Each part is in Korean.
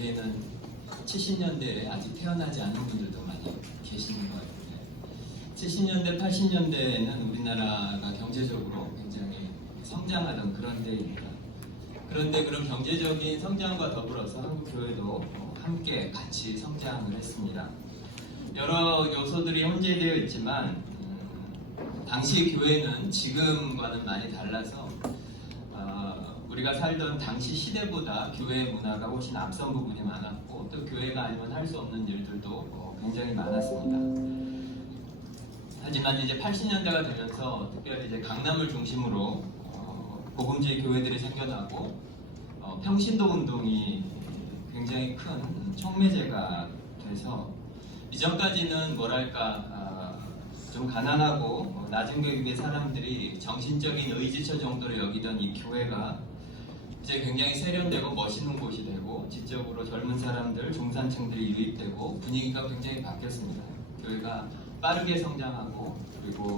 여기에는 70년대에 아직 태어나지 않은 분들도 많이 계시는 것 같은데 70년대, 80년대에는 우리나라가 경제적으로 굉장히 성장하던 그런 때입니다. 그런데 그런 경제적인 성장과 더불어서 한국교회도 함께 같이 성장을 했습니다. 여러 요소들이 혼재되어 있지만 당시 교회는 지금과는 많이 달라서 우리가 살던 당시 시대보다 교회의 문화가 훨씬 앞선 부분이 많았고 또 교회가 아니면 할 수 없는 일들도 굉장히 많았습니다. 하지만 이제 80년대가 되면서 특별히 이제 강남을 중심으로 복음주의 교회들이 생겨나고 평신도 운동이 굉장히 큰 촉매제가 돼서 이전까지는 뭐랄까 좀 가난하고 낮은 계급의 사람들이 정신적인 의지처 정도로 여기던 이 교회가 이제 굉장히 세련되고 멋있는 곳이 되고 지적으로 젊은 사람들, 중산층들이 유입되고 분위기가 굉장히 바뀌었습니다. 교회가 빠르게 성장하고 그리고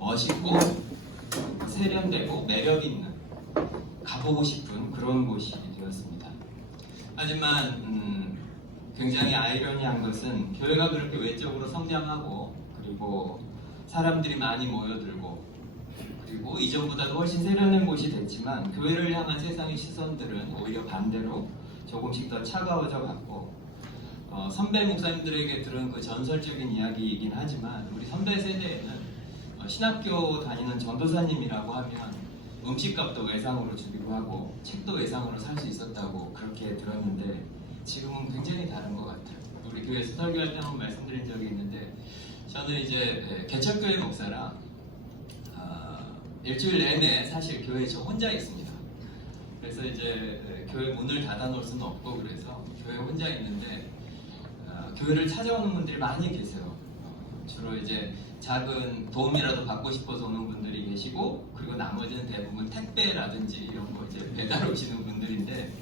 멋있고 세련되고 매력 있는 가보고 싶은 그런 곳이 되었습니다. 하지만 굉장히 아이러니한 것은 교회가 그렇게 외적으로 성장하고 그리고 사람들이 많이 모여들고 그리고 이전보다도 훨씬 세련된 곳이 됐지만 교회를 향한 세상의 시선들은 오히려 반대로 조금씩 더 차가워져 갔고 선배 목사님들에게 들은 그 전설적인 이야기이긴 하지만 우리 선배 세대에는 신학교 다니는 전도사님이라고 하면 음식값도 외상으로 주기도 하고 책도 외상으로 살 수 있었다고 그렇게 들었는데 지금은 굉장히 다른 것 같아요. 우리 교회에서 설교할 때 한번 말씀드린 적이 있는데 저는 이제 개척교회 목사라 일주일 내내 사실 교회에 저 혼자 있습니다. 그래서 이제 교회 문을 닫아 놓을 수는 없고 그래서 교회에 혼자 있는데 교회를 찾아오는 분들이 많이 계세요. 주로 이제 작은 도움이라도 받고 싶어서 오는 분들이 계시고 그리고 나머지는 대부분 택배라든지 이런 거 이제 배달 오시는 분들인데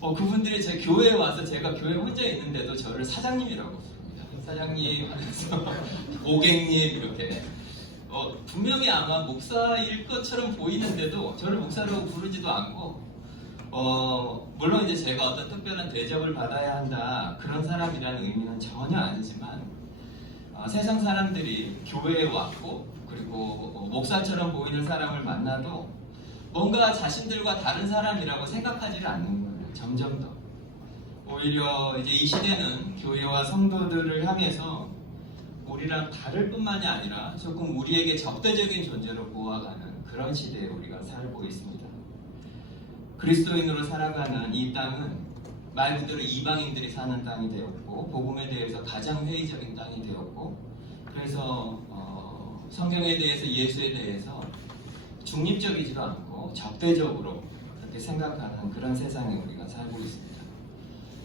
그분들이 제 교회에 와서 제가 교회 혼자 있는데도 저를 사장님이라고 부릅니다. 사장님 하면서 고객님 이렇게 분명히 아마 목사일 것처럼 보이는데도 저를 목사라고 부르지도 않고 물론 이제 제가 어떤 특별한 대접을 받아야 한다 그런 사람이라는 의미는 전혀 아니지만 세상 사람들이 교회에 왔고 그리고 목사처럼 보이는 사람을 만나도 뭔가 자신들과 다른 사람이라고 생각하지를 않는 거예요. 점점 더 오히려 이제 이 시대는 교회와 성도들을 향해서 우리랑 다를 뿐만이 아니라 조금 우리에게 적대적인 존재로 보아가는 그런 시대에 우리가 살고 있습니다. 그리스도인으로 살아가는 이 땅은 말 그대로 이방인들이 사는 땅이 되었고 복음에 대해서 가장 회의적인 땅이 되었고 그래서 성경에 대해서 예수에 대해서 중립적이지도 않고 적대적으로 그렇게 생각하는 그런 세상에 우리가 살고 있습니다.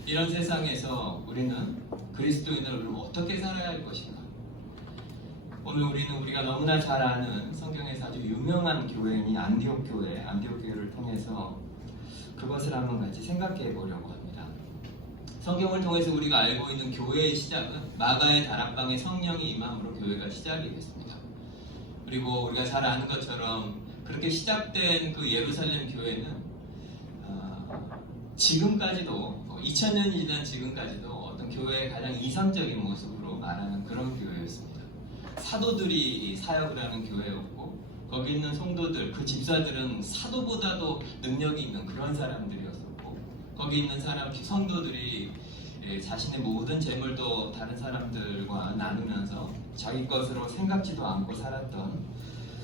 이런 세상에서 우리는 그리스도인으로 어떻게 살아야 할 것인가? 오늘 우리가 너무나 잘 아는 성경에서 아주 유명한 교회인 안디옥 교회를 통해서 그것을 한번 같이 생각해 보려고 합니다. 성경을 통해서 우리가 알고 있는 교회의 시작은 마가의 다락방에 성령이 임함으로 교회가 시작이 됐습니다. 그리고 우리가 잘 아는 것처럼 그렇게 시작된 그 예루살렘 교회는 지금까지도 2000년이 지난 지금까지도 어떤 교회의 가장 이상적인 모습으로 말하는 그런 교회였습니다. 사도들이 사역을 하는 교회였고 거기 있는 성도들, 그 집사들은 사도보다도 능력이 있는 그런 사람들이었었고 거기 있는 성도들이 자신의 모든 재물도 다른 사람들과 나누면서 자기 것으로 생각지도 않고 살았던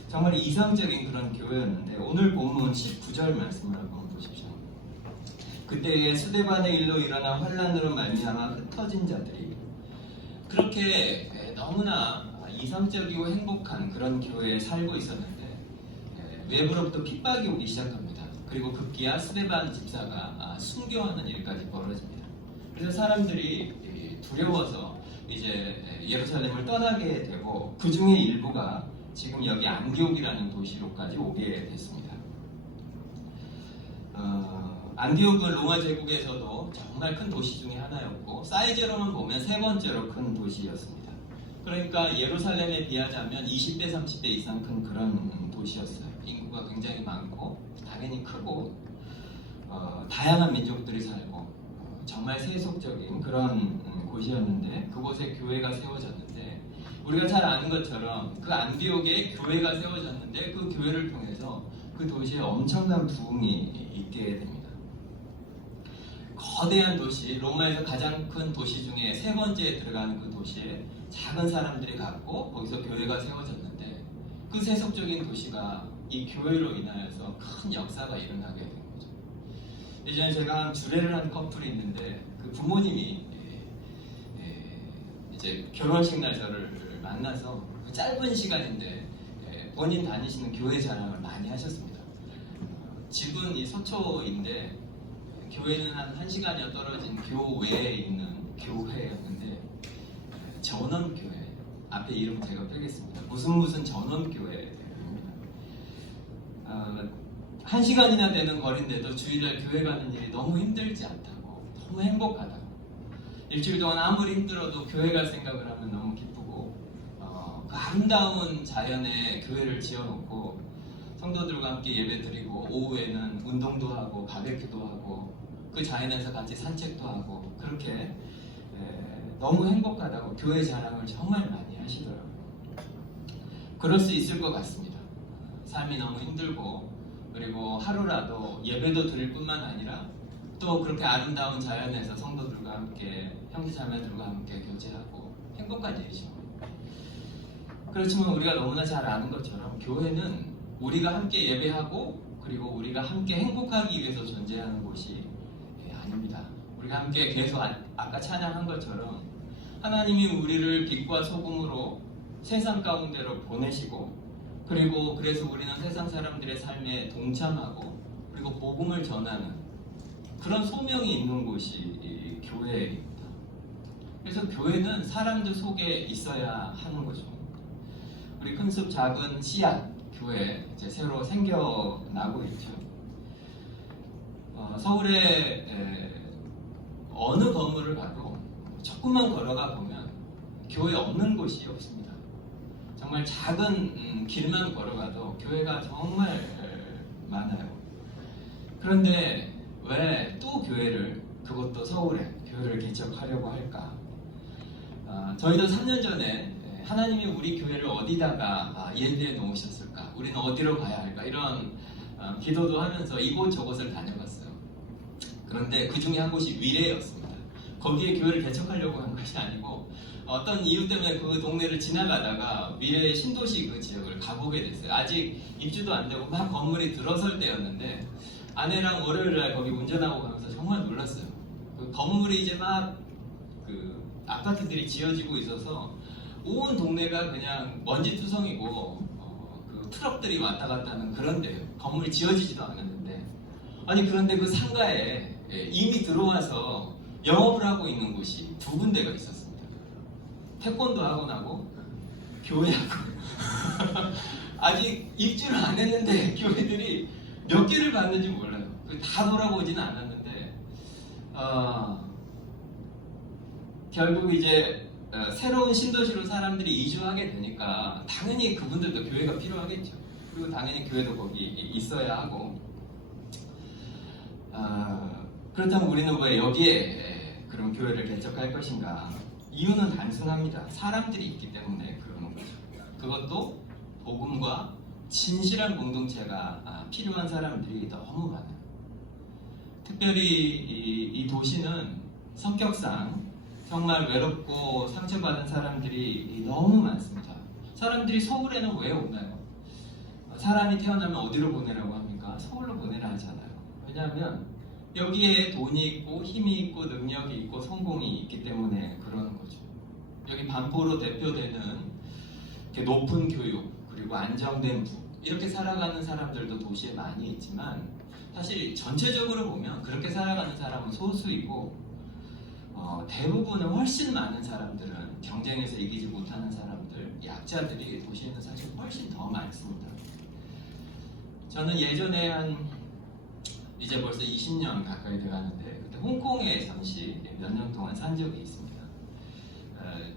정말 이상적인 그런 교회였는데 오늘 본문 19절 말씀을 한번 보십시오. 그때에 수데반의 일로 일어난 환난으로 말미암아 흩어진 자들이 그렇게 너무나 이상적이고 행복한 그런 교회에 살고 있었는데 외부로부터 핍박이 오기 시작합니다. 그리고 급기야 스데반 집사가 순교하는 일까지 벌어집니다. 그래서 사람들이 두려워서 이제 예루살렘을 떠나게 되고 그 중에 일부가 지금 여기 안디옥이라는 도시로까지 오게 됐습니다. 안디옥은 로마 제국에서도 정말 큰 도시 중에 하나였고 사이즈로만 보면 세 번째로 큰 도시였습니다. 그러니까 예루살렘에 비하자면 20배, 30배 이상 큰 그런 도시였어요. 인구가 굉장히 많고 당연히 크고 다양한 민족들이 살고 정말 세속적인 그런 곳이었는데 그곳에 교회가 세워졌는데 우리가 잘 아는 것처럼 그 안디옥에 교회가 세워졌는데 그 교회를 통해서 그 도시에 엄청난 부흥이 있게 됩니다. 거대한 도시, 로마에서 가장 큰 도시 중에 세 번째에 들어가는 그 도시에 작은 사람들이 갔고 거기서 교회가 세워졌는데 그 세속적인 도시가 이 교회로 인하여서 큰 역사가 일어나게 된 거죠. 예전에 제가 주례를 한 커플이 있는데 그 부모님이 이제 결혼식 날 저를 만나서 그 짧은 시간인데 본인 다니시는 교회 자랑을 많이 하셨습니다. 집은 이 서초인데 교회는 한 1시간여 떨어진 교외에 있는 교회였는데 전원교회, 앞에 이름 제가 빼겠습니다. 무슨 전원교회입니다. 1시간이나 되는 거리인데도 주일날 교회 가는 일이 너무 힘들지 않다고, 너무 행복하다고, 일주일 동안 아무리 힘들어도 교회 갈 생각을 하면 너무 기쁘고 그 아름다운 자연에 교회를 지어놓고 성도들과 함께 예배드리고 오후에는 운동도 하고 바베큐도 하고 그 자연에서 같이 산책도 하고 그렇게 너무 행복하다고 교회 자랑을 정말 많이 하시더라고요. 그럴 수 있을 것 같습니다. 삶이 너무 힘들고 그리고 하루라도 예배도 드릴 뿐만 아니라 또 그렇게 아름다운 자연에서 성도들과 함께 형제자매들과 함께 교제하고 행복한 일이죠. 그렇지만 우리가 너무나 잘 아는 것처럼 교회는 우리가 함께 예배하고 그리고 우리가 함께 행복하기 위해서 존재하는 곳이 아닙니다. 우리가 함께 계속 아까 찬양한 것처럼 하나님이 우리를 빛과 소금으로 세상 가운데로 보내시고 그리고 그래서 우리는 세상 사람들의 삶에 동참하고 그리고 복음을 전하는 그런 소명이 있는 곳이 교회입니다. 그래서 교회는 사람들 속에 있어야 하는 거죠. 우리 큰숲 작은 씨앗 교회 이제 새로 생겨나고 있죠. 서울에 어느 건물을 가도 조금만 걸어가 보면 교회 없는 곳이 없습니다. 정말 작은 길만 걸어가도 교회가 정말 많아요. 그런데 왜 또 교회를, 그것도 서울에 교회를 개척하려고 할까? 저희도 3년 전에 하나님이 우리 교회를 어디다가 예비해 놓으셨을까? 우리는 어디로 가야 할까? 이런 기도도 하면서 이곳저곳을 다녀봤어요. 그런데 그 중에 한 곳이 위례였습니다. 거기에 교회를 개척하려고 한 것이 아니고 어떤 이유 때문에 그 동네를 지나가다가 위례 신도시 그 지역을 가보게 됐어요. 아직 입주도 안 되고 막 건물이 들어설 때였는데 아내랑 월요일날 거기 운전하고 가면서 정말 놀랐어요. 그 건물이 이제 막 그 아파트들이 지어지고 있어서 온 동네가 그냥 먼지투성이고 그 트럭들이 왔다 갔다 하는 그런 데예요. 건물이 지어지지도 않았는데 아니 그런데 그 상가에 이미 들어와서 영업을 하고 있는 곳이 2군데가 있었습니다. 태권도 학원하고 교회하고 아직 입주를 안 했는데 교회들이 몇 개를 받는지 몰라요. 다 돌아보지는 않았는데 결국 이제 새로운 신도시로 사람들이 이주하게 되니까 당연히 그분들도 교회가 필요하겠죠. 그리고 당연히 교회도 거기 있어야 하고 그렇다면 우리는 왜 여기에 그런 교회를 개척할 것인가? 이유는 단순합니다. 사람들이 있기 때문에 그러는 거죠. 그것도 복음과 진실한 공동체가 필요한 사람들이 너무 많아요. 특별히 이 도시는 성격상 정말 외롭고 상처받은 사람들이 너무 많습니다. 사람들이 서울에는 왜 오나요? 사람이 태어나면 어디로 보내라고 합니까? 서울로 보내라 하잖아요. 왜냐하면 여기에 돈이 있고 힘이 있고 능력이 있고 성공이 있기 때문에 그러는 거죠. 여기 반포로 대표되는 높은 교육 그리고 안정된 부 이렇게 살아가는 사람들도 도시에 많이 있지만 사실 전체적으로 보면 그렇게 살아가는 사람은 소수이고 대부분은 훨씬 많은 사람들은 경쟁에서 이기지 못하는 사람들, 약자들이 도시에는 사실 훨씬 더 많습니다. 저는 예전에 이제 벌써 20년 가까이 돼가는데 그때 홍콩에 잠시 몇 년 동안 산 적이 있습니다.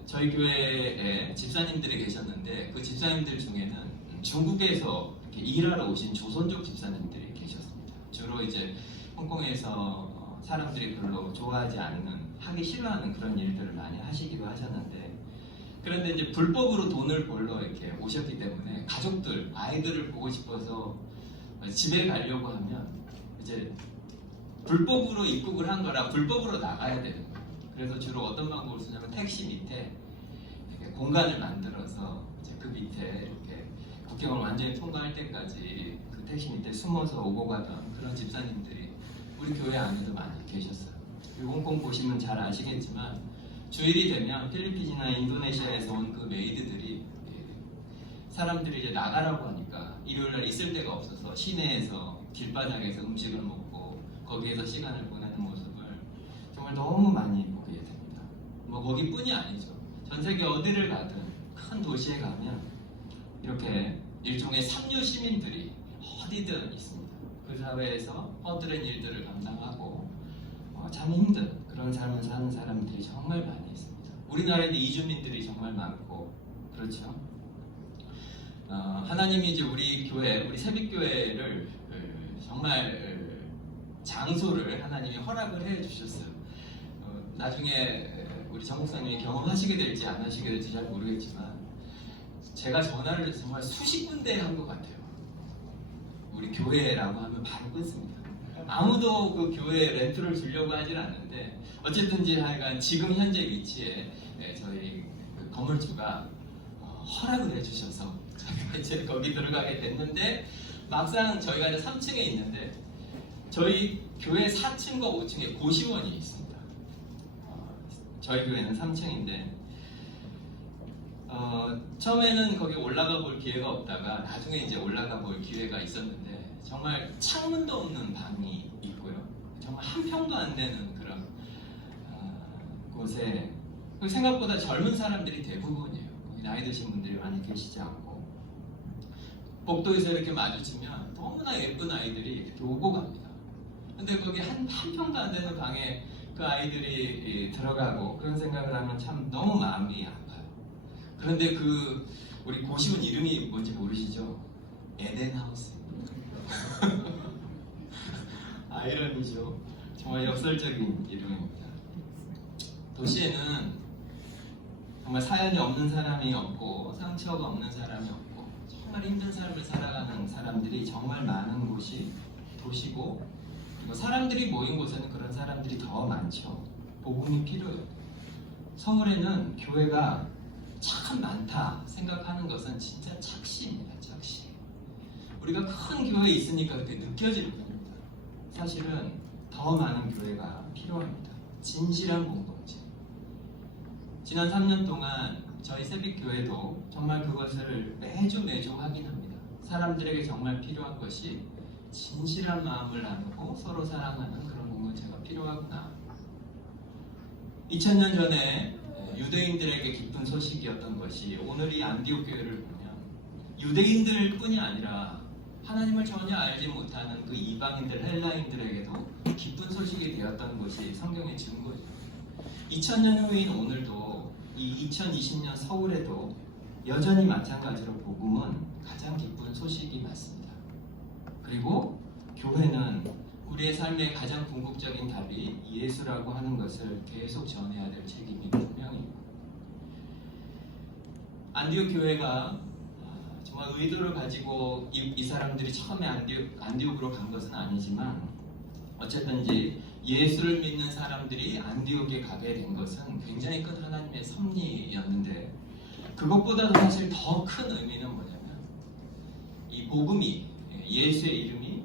저희 교회에 집사님들이 계셨는데 그 집사님들 중에는 중국에서 이렇게 일하러 오신 조선족 집사님들이 계셨습니다. 주로 이제 홍콩에서 사람들이 별로 좋아하지 않는, 하기 싫어하는 그런 일들을 많이 하시기도 하셨는데, 그런데 이제 불법으로 돈을 벌러 이렇게 오셨기 때문에 가족들, 아이들을 보고 싶어서 집에 가려고 하면 이제 불법으로 입국을 한 거라 불법으로 나가야 되는 거예요. 그래서 주로 어떤 방법을 쓰냐면 택시 밑에 이렇게 공간을 만들어서 이제 그 밑에 이렇게 국경을 완전히 통과할 때까지 그 택시 밑에 숨어서 오고 가던 그런 집사님들이 우리 교회 안에도 많이 계셨어요. 그리고 홍콩 보시면 잘 아시겠지만 주일이 되면 필리핀이나 인도네시아에서 온 그 메이드들이 사람들이 이제 나가라고 하니까 일요일날 있을 데가 없어서 시내에서 길바닥에서 음식을 먹고 거기에서 시간을 보내는 모습을 정말 너무 많이 보게 됩니다. 뭐 거기뿐이 아니죠. 전 세계 어디를 가든 큰 도시에 가면 이렇게 일종의 삼류 시민들이 어디든 있습니다. 그 사회에서 뻗드는 일들을 감당하고 참 힘든 그런 삶을 사는 사람들이 정말 많이 있습니다. 우리나라에도 이주민들이 정말 많고 그렇죠. 하나님이 이제 우리 교회, 우리 새빛교회를 정말 장소를 하나님이 허락을 해주셨어요. 나중에 우리 정 목사님이 경험하시게 될지 안 하시게 될지 잘 모르겠지만 제가 전화를 정말 수십 군데 한 것 같아요. 우리 교회라고 하면 바로 끊습니다. 아무도 그 교회에 렌트를 주려고 하진 않는데 어쨌든지 하여간 지금 현재 위치에 저희 그 건물주가 허락을 해주셔서 저희가 이제 거기 들어가게 됐는데 막상 저희가 이제 3층에 있는데 저희 교회 4층과 5층에 고시원이 있습니다. 저희 교회는 3층인데 처음에는 거기 올라가 볼 기회가 없다가 나중에 이제 올라가 볼 기회가 있었는데 정말 창문도 없는 방이 있고요. 정말 한 평도 안 되는 그런 곳에 생각보다 젊은 사람들이 대부분이에요. 거기 나이 드신 분들이 많이 계시지 않고 복도에서 이렇게 마주치면 너무나 예쁜 아이들이 이렇게 오고 갑니다. 근데 거기 한 평도 안 되는 방에 그 아이들이 들어가고 그런 생각을 하면 참 너무 마음이 아파요. 그런데 그 우리 고시원 이름이 뭔지 모르시죠? 에덴하우스. 아이러니죠. 정말 역설적인 이름입니다. 도시에는 정말 사연이 없는 사람이 없고 상처가 없는 사람이 없고 정말 힘든 삶을 살아가는 사람들이 정말 많은 곳이 도시고 그리고 사람들이 모인 곳에는 그런 사람들이 더 많죠. 복음이 필요해요. 서울에는 교회가 참 많다 생각하는 것은 진짜 착시입니다. 착시. 우리가 큰 교회에 있으니까 그렇게 느껴지는 겁니다. 사실은 더 많은 교회가 필요합니다. 진실한 공동체. 지난 3년 동안 저희 새빛교회도 정말 그것을 매주 확인합니다. 사람들에게 정말 필요한 것이 진실한 마음을 나누고 서로 사랑하는 그런 공동체가 필요하구나. 2000년 전에 유대인들에게 기쁜 소식이었던 것이 오늘 이 안디옥 교회를 보면 유대인들뿐이 아니라 하나님을 전혀 알지 못하는 그 이방인들, 헬라인들에게도 기쁜 소식이 되었던 것이 성경의 증거죠. 2000년 후인 오늘도 이 2020년 서울에도 여전히 마찬가지로 복음은 가장 기쁜 소식이 맞습니다. 그리고 교회는 우리의 삶의 가장 궁극적인 답이 예수라고 하는 것을 계속 전해야 될 책임이 분명합니다. 안디옥 교회가 정말 의도를 가지고 이 사람들이 처음에 안디옥으로 간 것은 아니지만 어쨌든지 예수를 믿는 사람들이 안디옥에 가게 된 것은 굉장히 큰 하나님의 섭리였는데 그것보다도 사실 더 큰 의미는 뭐냐면 이 복음이 예수의 이름이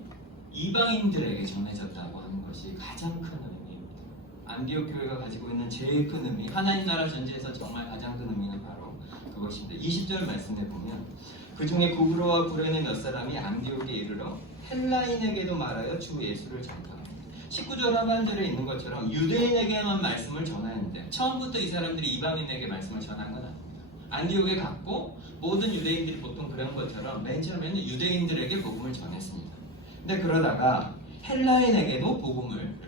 이방인들에게 전해졌다고 하는 것이 가장 큰 의미입니다. 안디옥 교회가 가지고 있는 제일 큰 의미, 하나님 나라 전체에서 정말 가장 큰 의미는 바로 그것입니다. 20절 말씀에 보면 그 중에 구브로와 구레네 몇 사람이 안디옥에 이르러 헬라인에게도 말하여 주 예수를 전파합니다. 19절 하반절에 있는 것처럼 유대인에게만 말씀을 전하였는데 처음부터 이 사람들이 이방인에게 말씀을 전한 건 아닙니다. 안디옥에 갔고 모든 유대인들이 보통 그런 것처럼 맨 처음에는 유대인들에게 복음을 전했습니다. 근데 그러다가 헬라인에게도 복음을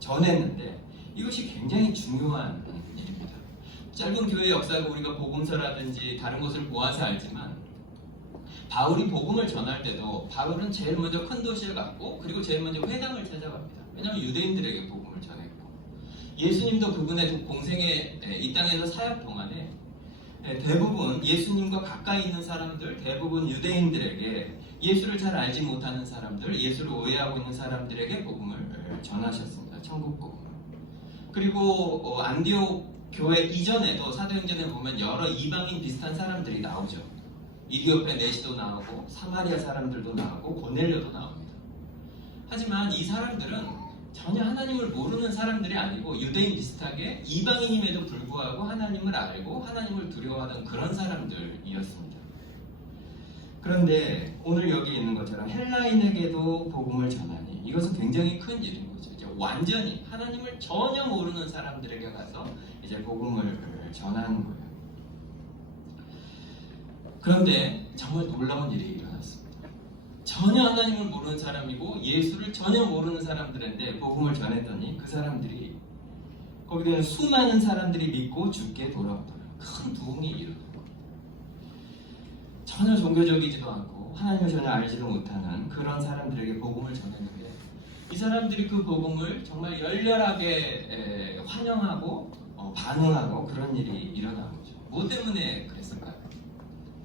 전했는데 이것이 굉장히 중요한 일입니다. 짧은 교회 역사가 우리가 복음서라든지 다른 것을 보아서 알지만 바울이 복음을 전할 때도 바울은 제일 먼저 큰 도시에 갔고 그리고 제일 먼저 회당을 찾아갑니다. 왜냐하면 유대인들에게 복음을 전했고 예수님도 그분의 공생의 이 땅에서 사역 동안에 대부분 예수님과 가까이 있는 사람들, 대부분 유대인들에게 예수를 잘 알지 못하는 사람들, 예수를 오해하고 있는 사람들에게 복음을 전하셨습니다. 천국 복음을. 그리고 안디옥 교회 이전에도 사도행전에 보면 여러 이방인 비슷한 사람들이 나오죠. 이디오페 내시도 나오고 사마리아 사람들도 나오고 고넬료도 나옵니다. 하지만 이 사람들은 전혀 하나님을 모르는 사람들이 아니고 유대인 비슷하게 이방인임에도 불구하고 하나님을 알고 하나님을 두려워하던 그런 사람들이었습니다. 그런데 오늘 여기 있는 것처럼 헬라인에게도 복음을 전하니 이것은 굉장히 큰 일인 거죠. 이제 완전히 하나님을 전혀 모르는 사람들에게 가서 이제 복음을 전하는 거예요. 그런데 정말 놀라운 일이 일어났습니다. 전혀 하나님을 모르는 사람이고 예수를 전혀 모르는 사람들인데 복음을 전했더니 그 사람들이 거기에 수많은 사람들이 믿고 죽게 돌아오더라. 큰 부흥이 일어나고 전혀 종교적이지도 않고 하나님을 전혀 알지도 못하는 그런 사람들에게 복음을 전했는데 이 사람들이 그 복음을 정말 열렬하게 환영하고 반응하고 그런 일이 일어난 거죠. 뭐 때문에 그랬을까요?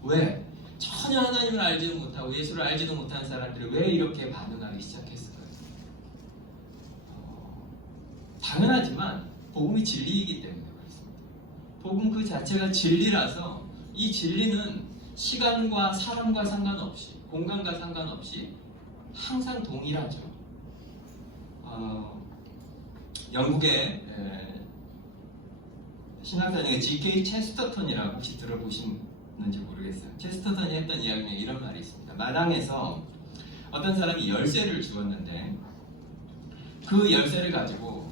왜? 전혀 하나님을 알지도 못하고 예수를 알지도 못하는 사람들이 왜 이렇게 반응하기 시작했을까요? 당연하지만 복음이 진리이기 때문에 그렇습니다. 복음 그 자체가 진리라서 이 진리는 시간과 사람과 상관없이 공간과 상관없이 항상 동일하죠. 영국의 신학자의 G.K. 체스터턴이라고 혹시 들어보셨는지 모르겠어요. 체스터턴이 했던 이야기 중에 이런 말이 있습니다. 마당에서 어떤 사람이 열쇠를 주었는데 그 열쇠를 가지고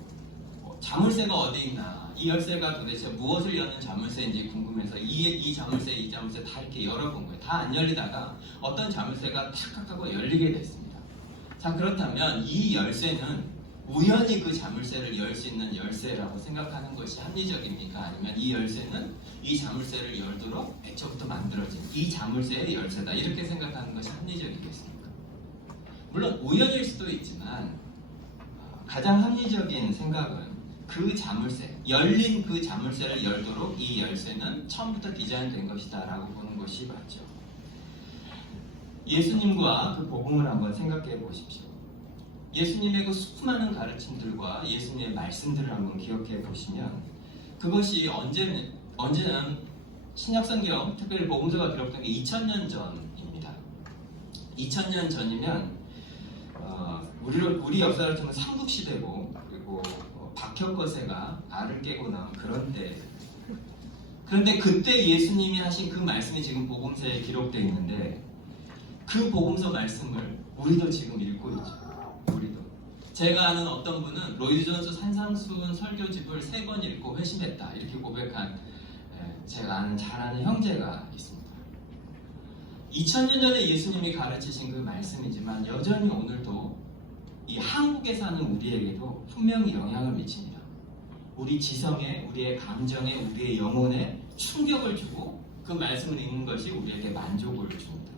자물쇠가 어디 있나, 이 열쇠가 도대체 무엇을 여는 자물쇠인지 궁금해서 이 자물쇠 다 이렇게 열어본 거예요. 다 안 열리다가 어떤 자물쇠가 탁 하고 열리게 됐습니다. 자, 그렇다면 이 열쇠는 우연히 그 자물쇠를 열 수 있는 열쇠라고 생각하는 것이 합리적입니까? 아니면 이 열쇠는 이 자물쇠를 열도록 애초부터 만들어진 이 자물쇠의 열쇠다, 이렇게 생각하는 것이 합리적이겠습니까? 물론 우연일 수도 있지만 가장 합리적인 생각은 그 자물쇠, 열린 그 자물쇠를 열도록 이 열쇠는 처음부터 디자인된 것이다 라고 보는 것이 맞죠. 예수님과 그 복음을 한번 생각해 보십시오. 예수님의 그 수많은 가르침들과 예수님의 말씀들을 한번 기억해 보시면 그것이 언제는 신약성경, 특별히 복음서가 기록된 게 2000년 전입니다. 2000년 전이면 우리 역사를 치면 삼국시대고, 그리고 박혁거세가 알을 깨고 나온 그런 때. 그런데 그때 예수님이 하신 그 말씀이 지금 복음서에 기록되어 있는데 그 복음서 말씀을 우리도 지금 읽고 있죠. 우리도. 제가 아는 어떤 분은 로이드 존스 산상수훈 설교집을 3번 읽고 회심했다, 이렇게 고백한 제가 잘 아는 형제가 있습니다. 2000년 전에 예수님이 가르치신 그 말씀이지만 여전히 오늘도 이 한국에 사는 우리에게도 분명히 영향을 미칩니다. 우리 지성에, 우리의 감정에, 우리의 영혼에 충격을 주고 그 말씀을 읽는 것이 우리에게 만족을 줍니다.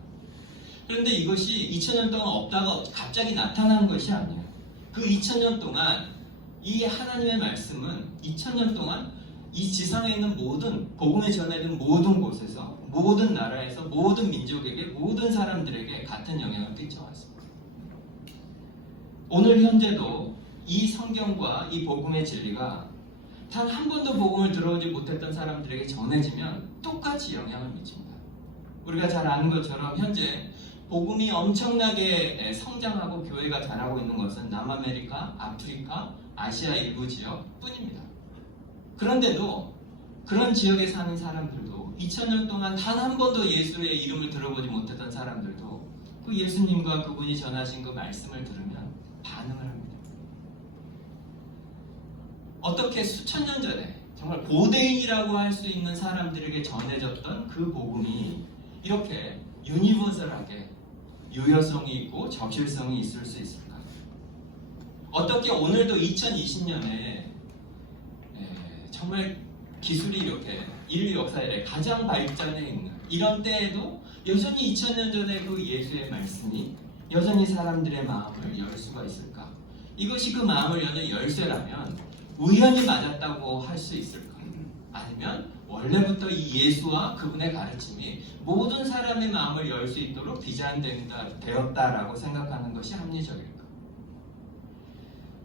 그런데 이것이 2000년 동안 없다가 갑자기 나타난 것이 아니에요. 그 2000년 동안 이 하나님의 말씀은 2000년 동안 이 지상에 있는 모든 복음을 전해진 모든 곳에서, 모든 나라에서, 모든 민족에게, 모든 사람들에게 같은 영향을 끼쳐왔습니다. 오늘 현재도 이 성경과 이 복음의 진리가 단 한 번도 복음을 들어오지 못했던 사람들에게 전해지면 똑같이 영향을 미칩니다. 우리가 잘 아는 것처럼 현재 복음이 엄청나게 성장하고 교회가 자라고 있는 것은 남아메리카, 아프리카, 아시아 일부 지역 뿐입니다. 그런데도 그런 지역에 사는 사람들도 2000년 동안 단 한 번도 예수의 이름을 들어보지 못했던 사람들도 그 예수님과 그분이 전하신 그 말씀을 들으면 반응을 합니다. 어떻게 수천 년 전에 정말 고대인이라고 할 수 있는 사람들에게 전해졌던 그 복음이 이렇게 유니버설하게 유효성이 있고 적실성이 있을 수 있을까? 어떻게 오늘도 2020년에 정말 기술이 이렇게 인류 역사에 가장 발전해 있는 이런 때에도 여전히 2000년 전에 그 예수의 말씀이 여전히 사람들의 마음을 열 수가 있을까? 이것이 그 마음을 여는 열쇠라면 우연히 맞았다고 할 수 있을까? 아니면 원래부터 이 예수와 그분의 가르침이 모든 사람의 마음을 열 수 있도록 디자인되었다라고 생각하는 것이 합리적일까?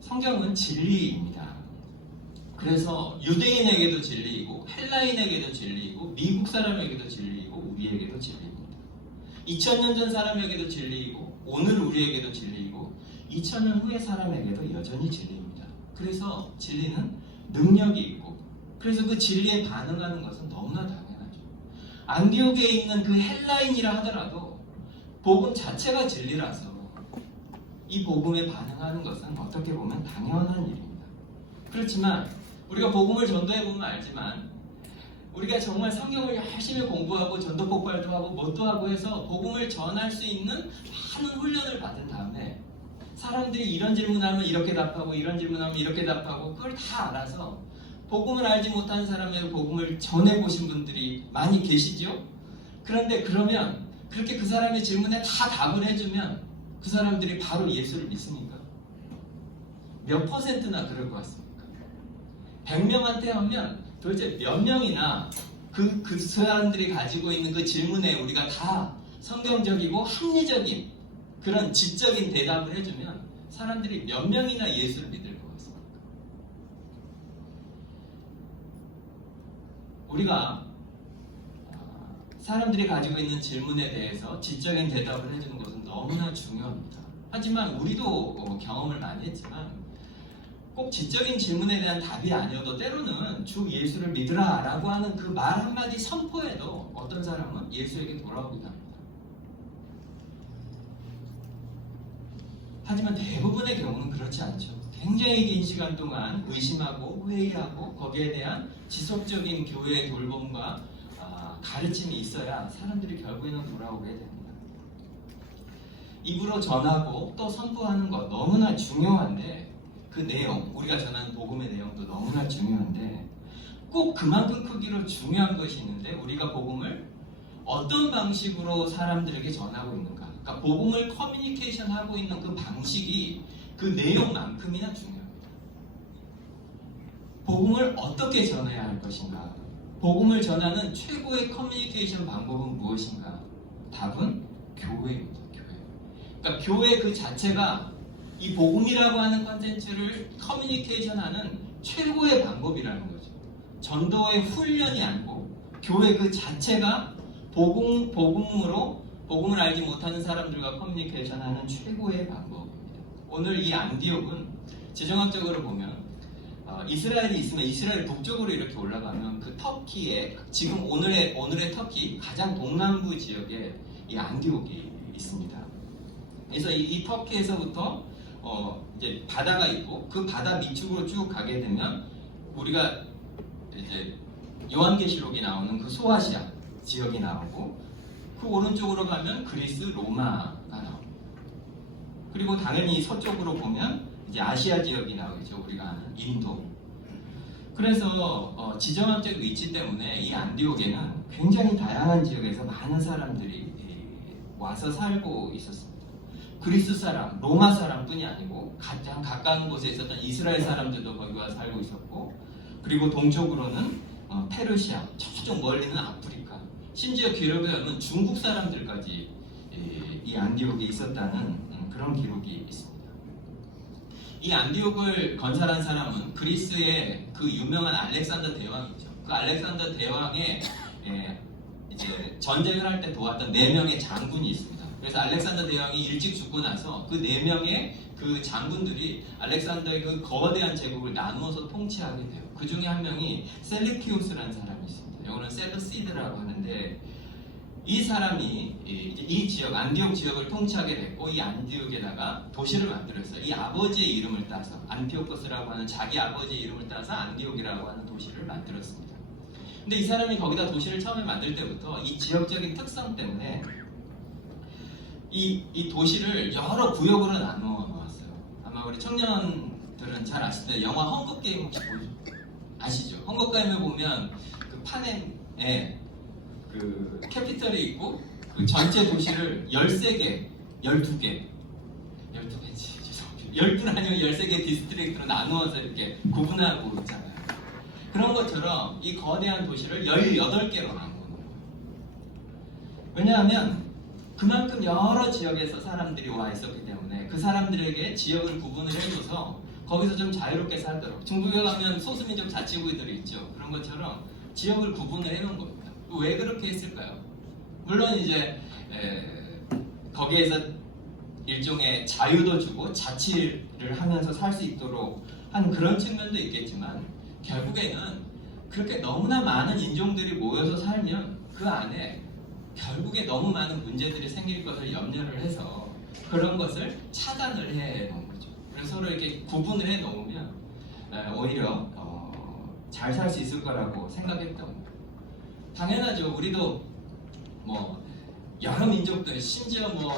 성경은 진리입니다. 그래서 유대인에게도 진리이고 헬라인에게도 진리이고 미국 사람에게도 진리이고 우리에게도 진리입니다. 2000년 전 사람에게도 진리이고 오늘 우리에게도 진리이고 2000년 후의 사람에게도 여전히 진리입니다. 그래서 진리는 능력이 있고 그래서 그 진리에 반응하는 것은 너무나 당연하죠. 안디옥에 있는 그 헬라인이라 하더라도 복음 자체가 진리라서 이 복음에 반응하는 것은 어떻게 보면 당연한 일입니다. 그렇지만 우리가 복음을 전도해보면 알지만 우리가 정말 성경을 열심히 공부하고 전도 폭발도 하고 뭣도 하고 해서 복음을 전할 수 있는 많은 훈련을 받은 다음에 사람들이 이런 질문하면 이렇게 답하고 이런 질문하면 이렇게 답하고 그걸 다 알아서 복음을 알지 못하는 사람에게 복음을 전해보신 분들이 많이 계시죠? 그런데 그러면 그렇게 그 사람의 질문에 다 답을 해주면 그 사람들이 바로 예수를 믿습니까? 몇 퍼센트나 그럴 것 같습니까? 100명한테 하면 도대체 몇 명이나 그 사람들이 가지고 있는 그 질문에 우리가 다 성경적이고 합리적인 그런 지적인 대답을 해주면 사람들이 몇 명이나 예수를 믿을 것 같습니까? 우리가 사람들이 가지고 있는 질문에 대해서 지적인 대답을 해주는 것은 너무나 중요합니다. 하지만 우리도 경험을 많이 했지만 꼭 지적인 질문에 대한 답이 아니어도 때로는 주 예수를 믿으라 라고 하는 그 말 한마디 선포에도 어떤 사람은 예수에게 돌아오기도 합니다. 하지만 대부분의 경우는 그렇지 않죠. 굉장히 긴 시간 동안 의심하고 회의하고 거기에 대한 지속적인 교회의 돌봄과 가르침이 있어야 사람들이 결국에는 돌아오게 됩니다. 입으로 전하고 또 선포하는 것 너무나 중요한데 그 내용, 우리가 전하는 복음의 내용도 너무나 중요한데 꼭 그만큼 크기로 중요한 것이 있는데 우리가 복음을 어떤 방식으로 사람들에게 전하고 있는가, 그러니까 복음을 커뮤니케이션 하고 있는 그 방식이 그 내용만큼이나 중요합니다. 복음을 어떻게 전해야 할 것인가, 복음을 전하는 최고의 커뮤니케이션 방법은 무엇인가? 답은 교회입니다. 그러니까 교회 그 자체가 이 복음이라고 하는 컨텐츠를 커뮤니케이션하는 최고의 방법이라는 거죠. 전도의 훈련이 아니고 교회 그 자체가 복음으로 복음을 알지 못하는 사람들과 커뮤니케이션하는 최고의 방법입니다. 오늘 이 안디옥은 지정학적으로 보면 이스라엘이 있으면 이스라엘 북쪽으로 이렇게 올라가면 그 터키에 지금 오늘의 터키 가장 동남부 지역에 이 안디옥이 있습니다. 그래서 이 터키에서부터 이제 바다가 있고 그 바다 밑쪽으로 쭉 가게 되면 우리가 이제 요한계시록이 나오는 그 소아시아 지역이 나오고 그 오른쪽으로 가면 그리스 로마가 나옵니다. 그리고 당연히 서쪽으로 보면 이제 아시아 지역이 나오겠죠. 우리가 아는 인도. 그래서 지정학적 위치 때문에 이 안디옥에는 굉장히 다양한 지역에서 많은 사람들이 와서 살고 있었습니다. 그리스 사람, 로마 사람뿐이 아니고 가장 가까운 곳에 있었던 이스라엘 사람들도 거기 와서 살고 있었고, 그리고 동쪽으로는 페르시아, 저쪽 멀리는 아프리카, 심지어 기록에 보면 중국 사람들까지 이 안디옥에 있었다는 그런 기록이 있습니다. 이 안디옥을 건설한 사람은 그리스의 그 유명한 알렉산더 대왕이죠. 그 알렉산더 대왕의 이제 전쟁을 할 때 도왔던 4명의 장군이 있습니다. 그래서 알렉산더 대왕이 일찍 죽고 나서 그 4명의 그 장군들이 알렉산더의 그 거대한 제국을 나누어서 통치하게 돼요. 그 중에 한 명이 셀루키우스라는 사람이 있습니다. 영어로는 셀루시드라고 하는데 이 사람이 이 지역, 안디옥 지역을 통치하게 됐고 이 안디옥에다가 도시를 만들었어요. 이 아버지의 이름을 따서 안티오코스라고 하는 자기 아버지의 이름을 따서 안디옥이라고 하는 도시를 만들었습니다. 근데 이 사람이 거기다 도시를 처음에 만들 때부터 이 지역적인 특성 때문에 이 도시를 여러 구역으로 나누어 놓았어요. 아마 우리 청년들은 잘 아실 텐데 영화 헝거게임 혹시 아시죠? 헝거게임에 보면 그 판에 그 캐피털이 있고 그 전체 도시를 13개, 12개, 12개지 죄송합니다. 12 아니면 13개 디스트릭트로 나누어서 이렇게 구분하고 있잖아요. 그런 것처럼 이 거대한 도시를 18개로 나누는 거예요. 왜냐하면 그만큼 여러 지역에서 사람들이 와 있었기 때문에 그 사람들에게 지역을 구분을 해줘서 거기서 좀 자유롭게 살도록, 중국에 가면 소수민족 자치구들이 있죠. 그런 것처럼 지역을 구분을 해놓은 겁니다. 왜 그렇게 했을까요? 물론 이제 거기에서 일종의 자유도 주고 자치를 하면서 살 수 있도록 한 그런 측면도 있겠지만, 결국에는 그렇게 너무나 많은 인종들이 모여서 살면 그 안에 결국에 너무 많은 문제들이 생길 것을 염려를 해서 그런 것을 차단을 해 놓은 거죠. 그래서 서로 이렇게 구분을 해 놓으면 오히려 잘 살 수 있을 거라고 생각했던 거예요. 당연하죠. 우리도 뭐 여러 민족들, 심지어 뭐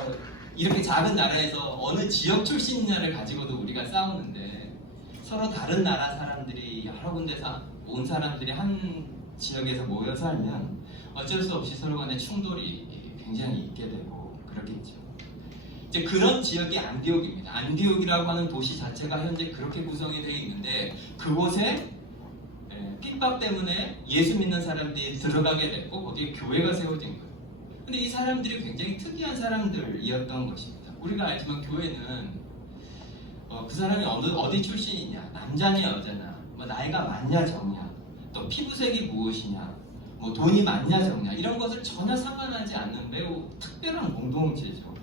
이렇게 작은 나라에서 어느 지역 출신이냐를 가지고도 우리가 싸우는데, 서로 다른 나라 사람들이 여러 군데서 온 사람들이 한 지역에서 모여 살면 어쩔 수 없이 서로 간에 충돌이 굉장히 있게 되고 그렇겠죠. 이제 그런 지역이 안디옥입니다. 안디옥이라고 하는 도시 자체가 현재 그렇게 구성이 되어 있는데, 그곳에 핍박 때문에 예수 믿는 사람들이 들어가게 됐고 거기에 교회가 세워진 거예요. 근데 이 사람들이 굉장히 특이한 사람들이었던 것입니다. 우리가 알지만 교회는 그 사람이 어디 출신이냐, 남자냐 여자냐, 뭐 나이가 많냐 적냐, 또 피부색이 무엇이냐, 뭐 돈이 많냐 적냐, 이런 것을 전혀 상관하지 않는 매우 특별한 공동체죠.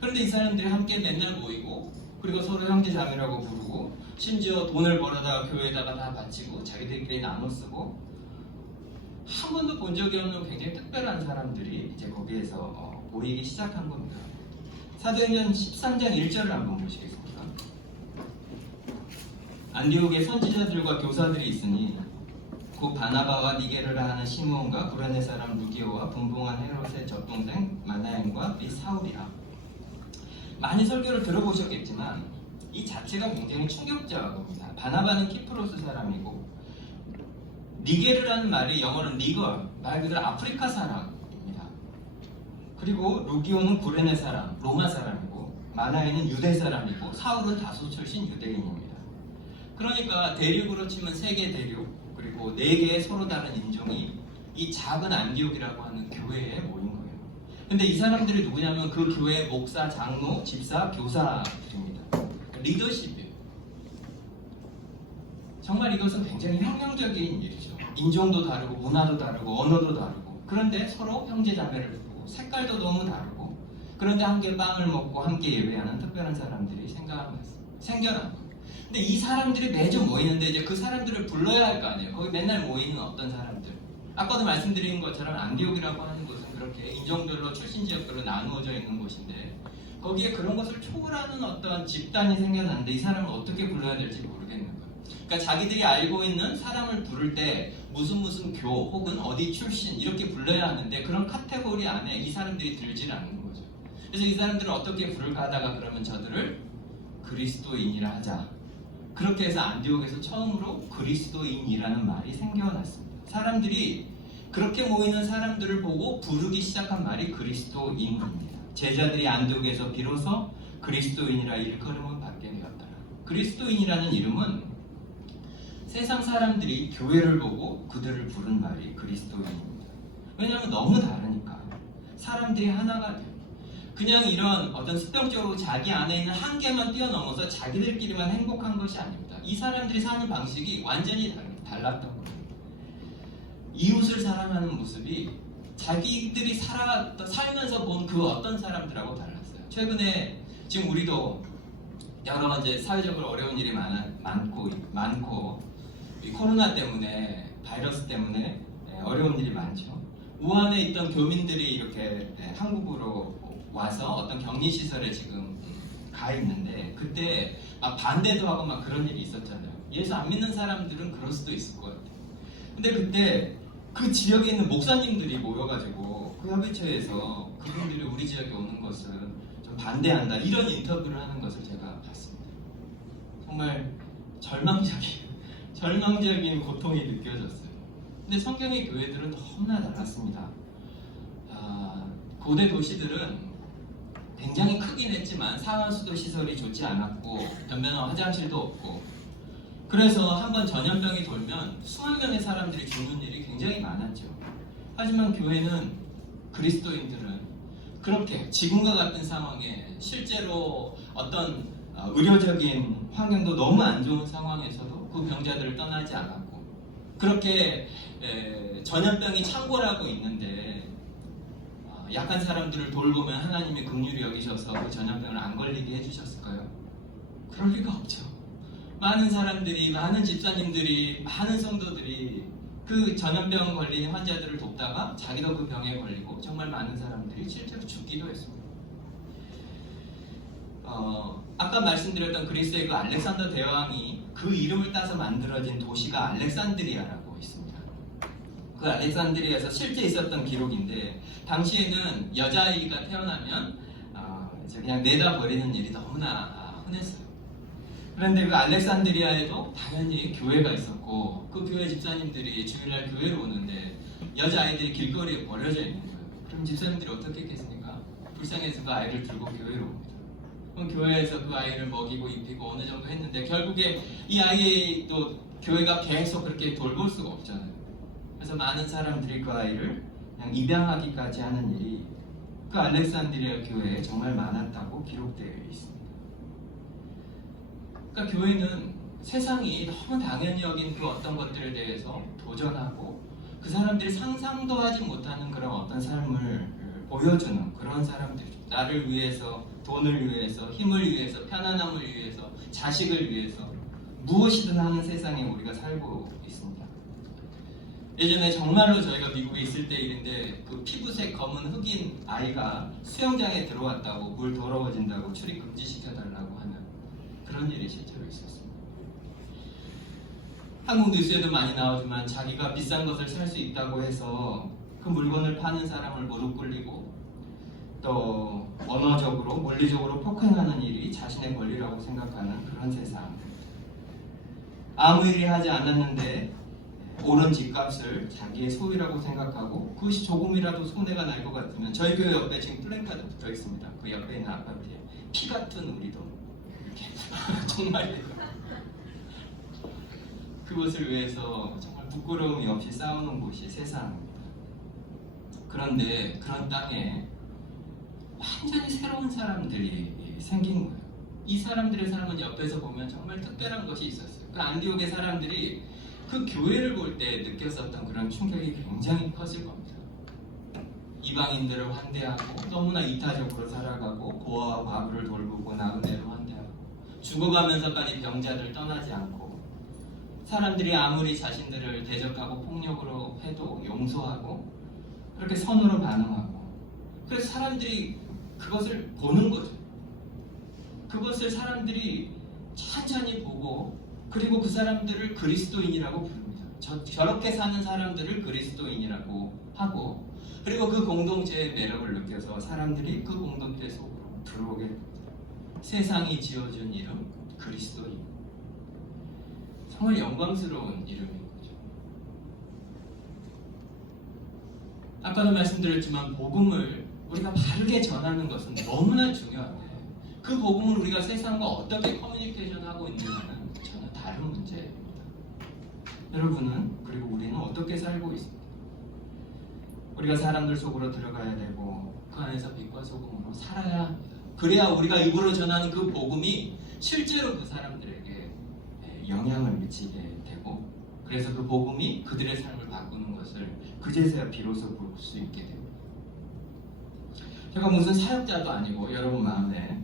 그런데 이 사람들이 함께 맨날 모이고, 그리고 서로 형제자매라고 부르고, 심지어 돈을 벌어다가 교회에다가 다 바치고 자기들끼리 나눠 쓰고, 한 번도 본 적이 없는 굉장히 특별한 사람들이 이제 거기에서 모이기 시작한 겁니다. 사도행전 13장 1절을 한번 보시겠습니다. 안디옥에 선지자들과 교사들이 있으니 곧 바나바와 니게르라 하는 시므온과 구레네 사람 루기오와 분봉한 헤롯의 젖동생 마나엔과 이 사울이라. 많이 설교를 들어보셨겠지만 이 자체가 굉장히 충격적입니다. 바나바는 키프로스 사람이고, 니게르라는 말이 영어로 니걸, 말 그대로 아프리카 사람입니다. 그리고 루기오는 구레네 사람, 로마 사람이고, 마나에는 유대 사람이고, 사울은 다소 출신 유대인입니다. 그러니까 대륙으로 치면 세계 대륙, 그리고 4개의 서로 다른 인종이 이 작은 안디옥이라고 하는 교회에 모인 거예요. 근데 이 사람들이 누구냐면 그 교회의 목사, 장로, 집사, 교사들입니다. 리더십이에요. 정말 이것은 굉장히 혁명적인 일이죠. 인종도 다르고 문화도 다르고 언어도 다르고, 그런데 서로 형제자매를 부르고 색깔도 너무 다르고, 그런데 함께 빵을 먹고 함께 예배하는 특별한 사람들이 생겨난 거예요. 근데 이 사람들이 매주 모이는데 이제 그 사람들을 불러야 할 거 아니에요. 거기 맨날 모이는 어떤 사람들. 아까도 말씀드린 것처럼 안디옥이라고 하는 곳은 그렇게 인종별로 출신 지역별로 나누어져 있는 곳인데, 거기에 그런 것을 초월하는 어떤 집단이 생겨났는데 이 사람을 어떻게 불러야 될지 모르겠는 거예요. 그러니까 자기들이 알고 있는 사람을 부를 때 무슨 교 혹은 어디 출신 이렇게 불러야 하는데, 그런 카테고리 안에 이 사람들이 들질 않는 거죠. 그래서 이 사람들을 어떻게 부를까 하다가 그러면 저들을 그리스도인이라 하자. 그렇게 해서 안디옥에서 처음으로 그리스도인이라는 말이 생겨났습니다. 사람들이 그렇게 모이는 사람들을 보고 부르기 시작한 말이 그리스도인입니다. 제자들이 안디옥에서 비로소 그리스도인이라 일컬음을 받게 되었다. 그리스도인이라는 이름은 세상 사람들이 교회를 보고 그들을 부른 말이 그리스도인입니다. 왜냐하면 너무 다르니까. 사람들이 하나가 돼요. 그냥 이런 어떤 수평적으로 자기 안에 있는 한계만 뛰어넘어서 자기들끼리만 행복한 것이 아닙니다. 이 사람들이 사는 방식이 완전히 달랐던 거예요. 이웃을 사랑하는 모습이 자기들이 살면서 본 그 어떤 사람들하고 달랐어요. 최근에 지금 우리도 여러 이제 사회적으로 어려운 일이 많고 이 코로나 때문에, 바이러스 때문에 어려운 일이 많죠. 우한에 있던 교민들이 이렇게 한국으로 와서 어떤 격리시설에 지금 가 있는데, 그때 막 반대도 하고 막 그런 일이 있었잖아요. 예수 안 믿는 사람들은 그럴 수도 있을 것 같아요. 근데 그때 그 지역에 있는 목사님들이 모여가지고 그 협의체에서 그분들이 우리 지역에 오는 것을 좀 반대한다, 이런 인터뷰를 하는 것을 제가 봤습니다. 정말 절망적인 고통이 느껴졌어요. 근데 성경의 교회들은 너무나 달랐습니다. 곧 고대 도시들은 굉장히 크긴 했지만 상하수도 시설이 좋지 않았고 변변한 화장실도 없고, 그래서 한번 전염병이 돌면 수만 명의 사람들이 죽는 일이 굉장히 많았죠. 하지만 교회는, 그리스도인들은 그렇게 지금과 같은 상황에 실제로 어떤 의료적인 환경도 너무 안 좋은 상황에서도 그 병자들을 떠나지 않았고, 그렇게 전염병이 창궐하고 있는데 약한 사람들을 돌보면 하나님이 긍휼히 여기셔서 그 전염병을 안 걸리게 해주셨을까요? 그럴 리가 없죠. 많은 사람들이, 많은 집사님들이, 많은 성도들이 그 전염병 걸린 환자들을 돕다가 자기도 그 병에 걸리고 정말 많은 사람들이 실제로 죽기도 했습니다. 아까 말씀드렸던 그리스의 그 알렉산더 대왕이 그 이름을 따서 만들어진 도시가 알렉산드리아라고 있습니다. 그 알렉산드리아에서 실제 있었던 기록인데, 당시에는 여자아이가 태어나면 이제 그냥 내다 버리는 일이 너무나 흔했어요. 그런데 그 알렉산드리아에도 당연히 교회가 있었고, 그 교회 집사님들이 주일날 교회로 오는데 여자아이들이 길거리에 버려져 있는 거예요. 그럼 집사님들이 어떻게 했겠습니까? 불쌍해서 그 아이를 들고 교회로 옵니다. 그럼 교회에서 그 아이를 먹이고 입히고 어느 정도 했는데 결국에 이 아이도 교회가 계속 그렇게 돌볼 수가 없잖아요. 그래서 많은 사람들이 그 아이를 그냥 입양하기까지 하는 일이 그 알렉산드리아 교회에 정말 많았다고 기록되어 있습니다. 그러니까 교회는 세상이 너무 당연히 여긴 그 어떤 것들에 대해서 도전하고 그 사람들이 상상도 하지 못하는 그런 어떤 삶을 보여주는 그런 사람들이죠. 나를 위해서, 돈을 위해서, 힘을 위해서, 편안함을 위해서, 자식을 위해서 무엇이든 하는 세상에 우리가 살고 있습니다. 예전에 정말로 저희가 미국에 있을 때 일인데, 그 피부색 검은 흑인 아이가 수영장에 들어왔다고 물 더러워진다고 출입 금지시켜달라고 하는 그런 일이 실제로 있었습니다. 한국 뉴스에도 많이 나오지만 자기가 비싼 것을 살 수 있다고 해서 그 물건을 파는 사람을 무릎 꿇리고 또 언어적으로, 물리적으로 폭행하는 일이 자신의 권리라고 생각하는 그런 세상. 아무 일이 하지 않았는데 오른 집값을 자기의 소유라고 생각하고 그것이 조금이라도 손해가 날 것 같으면, 저희 교회 옆에 지금 플랜카드 붙어 있습니다. 그 옆에 있는 아파트에 피 같은 우리 돈, 이렇게 정말 그것을 위해서 정말 부끄러움이 없이 싸우는 곳이 세상입니다. 그런데 그런 땅에 완전히 새로운 사람들이 생긴 거예요. 이 사람들의 삶은 옆에서 보면 정말 특별한 것이 있었어요. 그 안디옥의 사람들이 그 교회를 볼 때 느꼈었던 그런 충격이 굉장히 컸을 겁니다. 이방인들을 환대하고 너무나 이타적으로 살아가고 고아와 과부를 돌보고 나그네를 환대하고 죽어가면서까지 병자들 떠나지 않고, 사람들이 아무리 자신들을 대적하고 폭력으로 해도 용서하고 그렇게 선으로 반응하고, 그래서 사람들이 그것을 보는 거죠. 그것을 사람들이 천천히 보고, 그리고 그 사람들을 그리스도인이라고 부릅니다. 저렇게 사는 사람들을 그리스도인이라고 하고, 그리고 그 공동체의 매력을 느껴서 사람들이 그 공동체 속으로 들어오게 됩니다. 세상이 지어준 이름 그리스도인. 정말 영광스러운 이름인 거죠. 아까도 말씀드렸지만 복음을 우리가 바르게 전하는 것은 너무나 중요한데, 그 복음을 우리가 세상과 어떻게 커뮤니케이션하고 있느냐는 전혀 다른 문제입니다. 여러분은, 그리고 우리는 어떻게 살고 있습니까? 우리가 사람들 속으로 들어가야 되고 그 안에서 빛과 소금으로 살아야 합니다. 그래야 우리가 입으로 전하는 그 복음이 실제로 그 사람들에게 영향을 미치게 되고, 그래서 그 복음이 그들의 삶을 바꾸는 것을 그제서야 비로소 볼 수 있게 됩니다. 제가 무슨 사역자도 아니고 여러분 마음에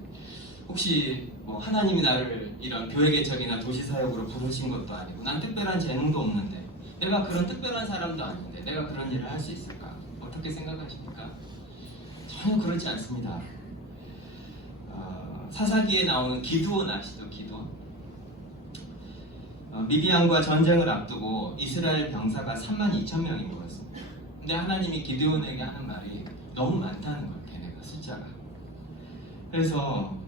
혹시 하나님이 나를 이런 교회 개척이나 도시 사역으로 부르신 것도 아니고 난 특별한 재능도 없는데, 내가 그런 특별한 사람도 아닌데 내가 그런 일을 할 수 있을까? 어떻게 생각하십니까? 전혀 그렇지 않습니다. 사사기에 나오는 기드온 아시죠? 기드온. 미디안과 전쟁을 앞두고 이스라엘 병사가 32,000명인 것 같습니다. 근데 하나님이 기드온에게 하는 말이 너무 많다는 거예요. 걔네가 숫자가. 그래서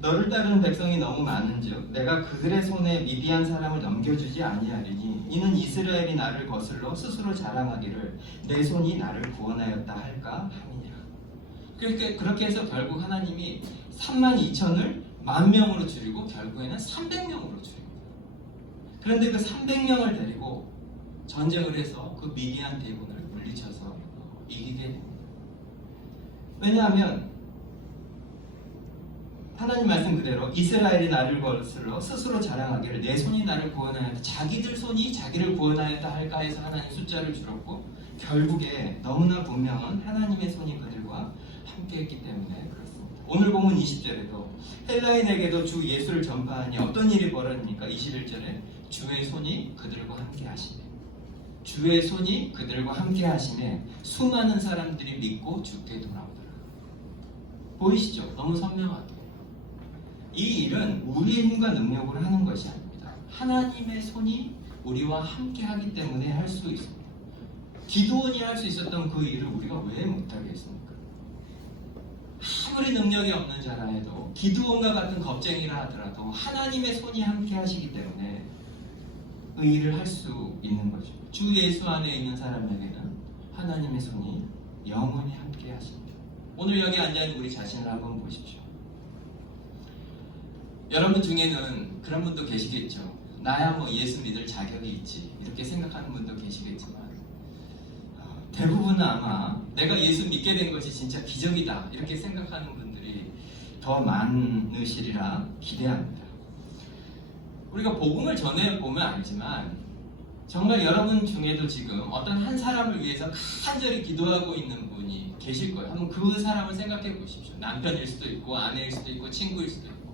너를 따르는 백성이 너무 많은즉 내가 그들의 손에 미디안 사람을 넘겨주지 아니하리니 이는 이스라엘이 나를 거슬러 스스로 자랑하기를 내 손이 나를 구원하였다 할까 함이니라. 그렇게 해서 결국 하나님이 3만 2천을 10,000명으로 줄이고 결국에는 300명으로 줄입니다. 그런데 그 300명을 데리고 전쟁을 해서 그 미디안 대군을 물리쳐서 이기게 됩니다. 왜냐하면 하나님 말씀 그대로 이스라엘이 나를 거슬러 스스로 자랑하기를 내 손이 나를 구원하였다. 자기들 손이 자기를 구원하였다 할까 해서 하나님 숫자를 줄였고 결국에 너무나 분명한 하나님의 손이 그들과 함께했기 때문에 그렇습니다. 오늘 본문 20절에도 헬라인에게도 주 예수를 전파하니 어떤 일이 벌어집니까? 21절에 주의 손이 그들과 함께 하시네. 주의 손이 그들과 함께 하시네. 수많은 사람들이 믿고 주께 돌아오더라. 보이시죠? 너무 선명하게. 이 일은 우리의 힘과 능력으로 하는 것이 아닙니다. 하나님의 손이 우리와 함께 하기 때문에 할 수 있습니다. 기드온이 할 수 있었던 그 일을 우리가 왜 못하겠습니까? 아무리 능력이 없는 자라 해도 기드온과 같은 겁쟁이라 하더라도 하나님의 손이 함께 하시기 때문에 그 일을 할 수 있는 거죠. 주 예수 안에 있는 사람에게는 하나님의 손이 영원히 함께 하십니다. 오늘 여기 앉아있는 우리 자신을 한번 보십시오. 여러분 중에는 그런 분도 계시겠죠. 나야 뭐 예수 믿을 자격이 있지 이렇게 생각하는 분도 계시겠지만 대부분은 아마 내가 예수 믿게 된 것이 진짜 기적이다 이렇게 생각하는 분들이 더 많으시리라 기대합니다. 우리가 복음을 전해보면 알지만 정말 여러분 중에도 지금 어떤 한 사람을 위해서 간절히 기도하고 있는 분이 계실 거예요. 한번 그 사람을 생각해 보십시오. 남편일 수도 있고 아내일 수도 있고 친구일 수도 있고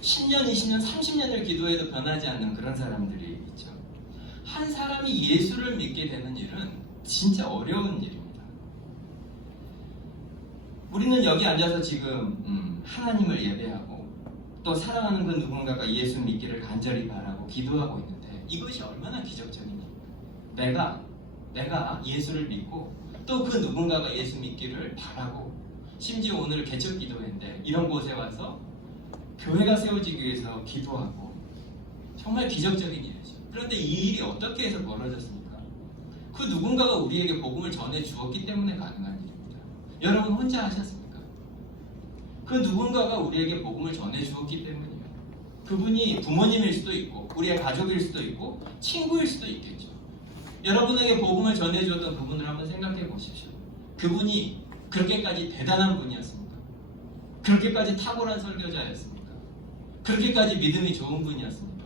10년, 20년, 30년을 기도해도 변하지 않는 그런 사람들이 있죠. 한 사람이 예수를 믿게 되는 일은 진짜 어려운 일입니다. 우리는 여기 앉아서 지금 하나님을 예배하고 또 사랑하는 그 누군가가 예수 믿기를 간절히 바라고 기도하고 있는데 이것이 얼마나 기적적인 일입니까? 내가 예수를 믿고 또 그 누군가가 예수 믿기를 바라고 심지어 오늘 개척 기도회인데 이런 곳에 와서 교회가 세워지기 위해서 기도하고 정말 기적적인 일이죠. 그런데 이 일이 어떻게 해서 벌어졌습니까? 그 누군가가 우리에게 복음을 전해 주었기 때문에 가능한 일입니다. 여러분 혼자 하셨습니까? 그 누군가가 우리에게 복음을 전해 주었기 때문이에요. 그분이 부모님일 수도 있고 우리의 가족일 수도 있고 친구일 수도 있겠죠. 여러분에게 복음을 전해 주었던 그분을 한번 생각해 보십시오. 그분이 그렇게까지 대단한 분이었습니까? 그렇게까지 탁월한 설교자였습니까? 그렇게까지 믿음이 좋은 분이었습니까?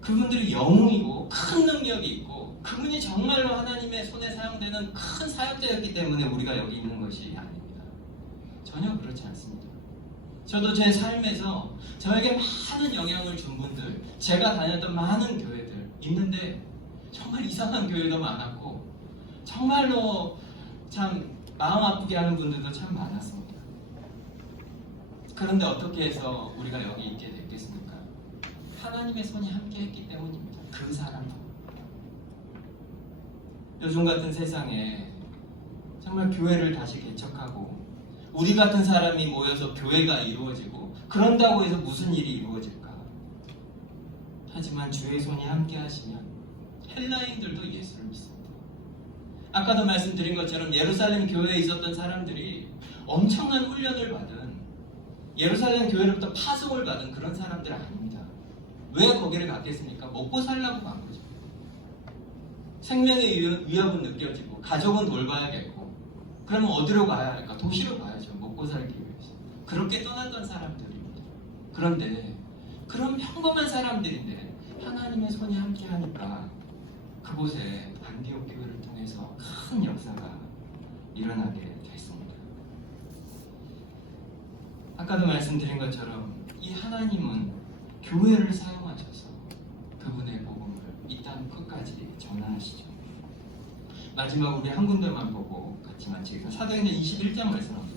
그분들이 영웅이고 큰 능력이 있고 그분이 정말로 하나님의 손에 사용되는 큰 사역자였기 때문에 우리가 여기 있는 것이 아닙니다. 전혀 그렇지 않습니다. 저도 제 삶에서 저에게 많은 영향을 준 분들, 제가 다녔던 많은 교회들 있는데 정말 이상한 교회도 많았고 정말로 참 마음 아프게 하는 분들도 참 많았습니다. 그런데 어떻게 해서 우리가 여기 있게 됐겠습니까? 하나님의 손이 함께 했기 때문입니다. 그 사람. 요즘 같은 세상에 정말 교회를 다시 개척하고 우리 같은 사람이 모여서 교회가 이루어지고 그런다고 해서 무슨 일이 이루어질까? 하지만 주의 손이 함께 하시면 헬라인들도 예수를 믿습니다. 아까도 말씀드린 것처럼 예루살렘 교회에 있었던 사람들이 엄청난 훈련을 받은 예루살렘 교회로부터 파송을 받은 그런 사람들 아닙니다. 왜 거기를 갔겠습니까? 먹고 살라고 간 거죠. 생명의 위협은 느껴지고 가족은 돌봐야겠고 그러면 어디로 가야 할까? 도시로 가야죠. 먹고 살기 위해서. 그렇게 떠났던 사람들입니다. 그런데 그런 평범한 사람들인데 하나님의 손이 함께 하니까 그곳에 안디옥 교회를 통해서 큰 역사가 일어나게 됐습니다. 아까도 말씀드린 것처럼 이 하나님은 교회를 사용하셔서 그분의 복음을 이 땅 끝까지 전하시죠. 마지막 우리 한 군데만 보고 같이 마치겠습니다. 사도행전 21장 말씀합니다.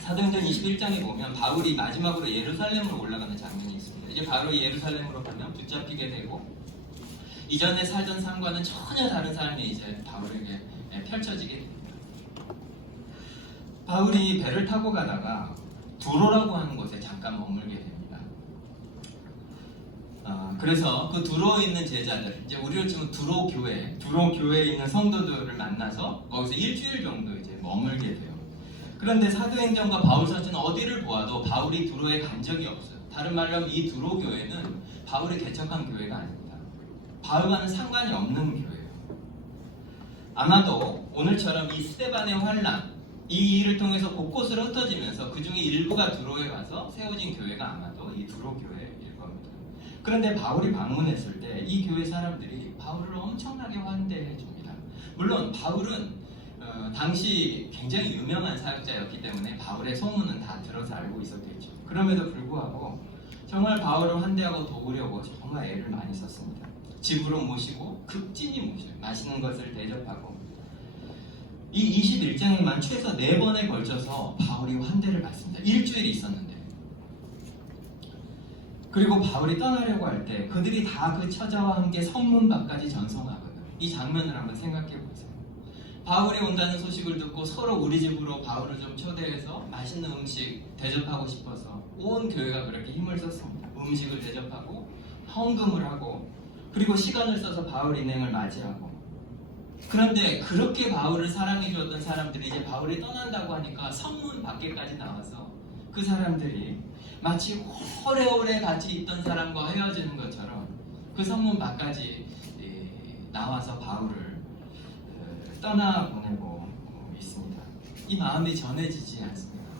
사도행전 21장에 보면 바울이 마지막으로 예루살렘으로 올라가는 장면이 있습니다. 이제 바로 예루살렘으로 가면 붙잡히게 되고 이전에 살던 삶과는 전혀 다른 삶이 이제 바울에게 펼쳐지게 됩니다. 바울이 배를 타고 가다가 두로라고 하는 곳에 잠깐 머물게 됩니다. 그래서 그 두로에 있는 제자들, 이제 우리로 치면 두로 교회에 있는 성도들을 만나서 거기서 일주일 정도 이제 머물게 돼요. 그런데 사도행전과 바울서적은 어디를 보아도 바울이 두로에 간 적이 없어요. 다른 말로 하면 이 두로 교회는 바울이 개척한 교회가 아닙니다. 바울과는 상관이 없는 교회예요. 아마도 오늘처럼 이 스데반의 환란, 이 일을 통해서 곳곳으로 흩어지면서 그 중에 일부가 두로에 가서 세워진 교회가 아마도 이 두로 교회일 겁니다. 그런데 바울이 방문했을 때 이 교회 사람들이 바울을 엄청나게 환대해 줍니다. 물론 바울은 당시 굉장히 유명한 사역자였기 때문에 바울의 소문은 다 들어서 알고 있었겠죠. 그럼에도 불구하고 정말 바울을 환대하고 도우려고 정말 애를 많이 썼습니다. 집으로 모시고 극진히 모셔요. 맛있는 것을 대접하고. 이 21장에만 최소 4번에 걸쳐서 바울이 환대를 받습니다. 일주일이 있었는데. 그리고 바울이 떠나려고 할 때 그들이 다 그 처자와 함께 성문 밖까지 전송하거든요. 이 장면을 한번 생각해 보세요. 바울이 온다는 소식을 듣고 서로 우리 집으로 바울을 좀 초대해서 맛있는 음식 대접하고 싶어서 온 교회가 그렇게 힘을 썼습니다. 음식을 대접하고 헌금을 하고 그리고 시간을 써서 바울 인행을 맞이하고. 그런데 그렇게 바울을 사랑해 주었던 사람들이 이제 바울이 떠난다고 하니까 성문 밖에까지 나와서 그 사람들이 마치 오래오래 같이 있던 사람과 헤어지는 것처럼 그 성문 밖까지 나와서 바울을 떠나보내고 있습니다. 이 마음이 전해지지 않습니다.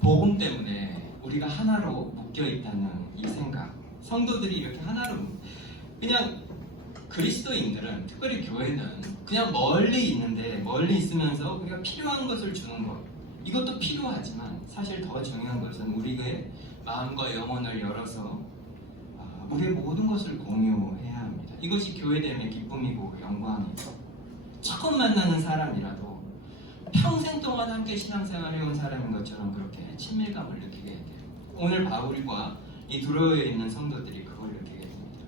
복음 때문에 우리가 하나로 묶여있다는 이 생각, 성도들이 이렇게 하나로 그냥 그리스도인들은, 특별히 교회는 그냥 멀리 있는데 멀리 있으면서 우리가 필요한 것을 주는 것, 이것도 필요하지만 사실 더 중요한 것은 우리의 마음과 영혼을 열어서 우리의 모든 것을 공유해야 합니다. 이것이 교회됨의 기쁨이고 영광이고, 처음 만나는 사람이라도 평생 동안 함께 신앙생활을 해온 사람인 것처럼 그렇게 친밀감을 느끼게 돼요. 오늘 바울과 이 두로에 있는 성도들이 그걸 느끼게 됩니다.